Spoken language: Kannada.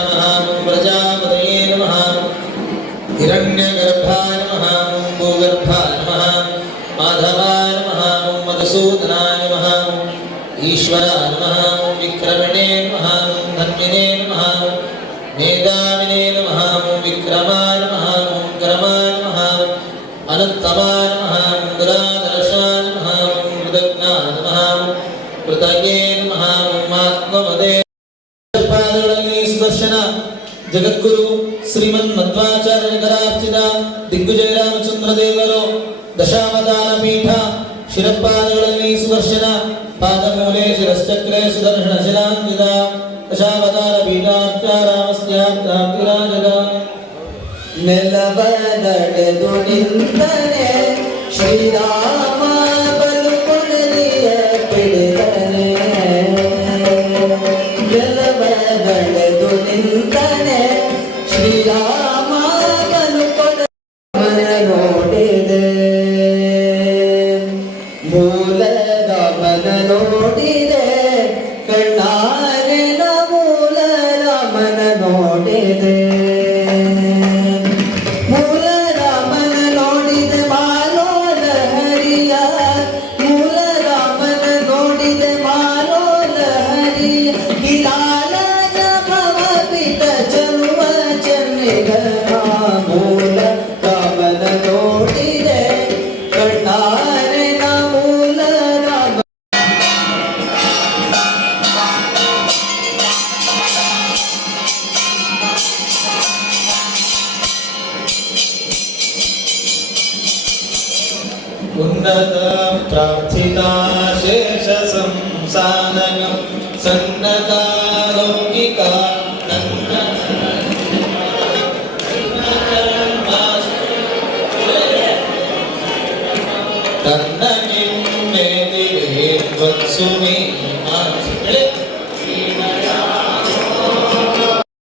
नमः प्रजापतये नमः हिरण्यगर्भाय नमः भूगर्भाय नमः माधवाय नमः मधुसूदनाय नमः ईश्वराय नमः विक्रमणे नमः धन्विने नमः मेधाविने नमः विक्रमाय नमः क्रमाय नमः अनन्तमाय नमः दुरादर्शाय नमः कृतज्ञाय नमः कृतये नमः आत्मवदे पादಗಳಲ್ಲಿ ಸುದರ್ಶನ ಜಗದ್ಗುರು ಶ್ರೀಮನ್ ಮಧ್ವಾಚಾರ್ಯರಾರ್ಚಿತ ದಿಗ್ವಿಜಯ ರಾಮಚಂದ್ರ ದೇವರು ದಶಾವತಾರ ಪೀಠ ಶಿರಪಾದಗಳಲ್ಲಿ ಸುದರ್ಶನ ಪಾದಮೂಲೆ ಶಿರಶ್ಚಕ್ರೆ ಸುದರ್ಶನ ಶಿಲಾಂಕಿತ ದಶಾವತಾರ ಪೀಠಾಚಾರಾಮಸ್ಯಾರಾಜಗ ನೆಲವದಡೆದು ನಿಂತನೆ ಶ್ರೀರಾಮ ಬಲುಪುಳಿಯ ಪಿಡಿದನೆ ನೆಲವದಡೆದು ನಿಂತನೆ ಶ್ರೀರಾಮ ಬಲುಪುಳಿಯ ನೋಡಿದೆ ಮೂಲದ ಮನ ನೋಡಿದೆ ಕಣ್ಣಾರೆನ ಮೂಲದ ಮನ ನೋಡಿದೆ उन्नत प्रार्थिता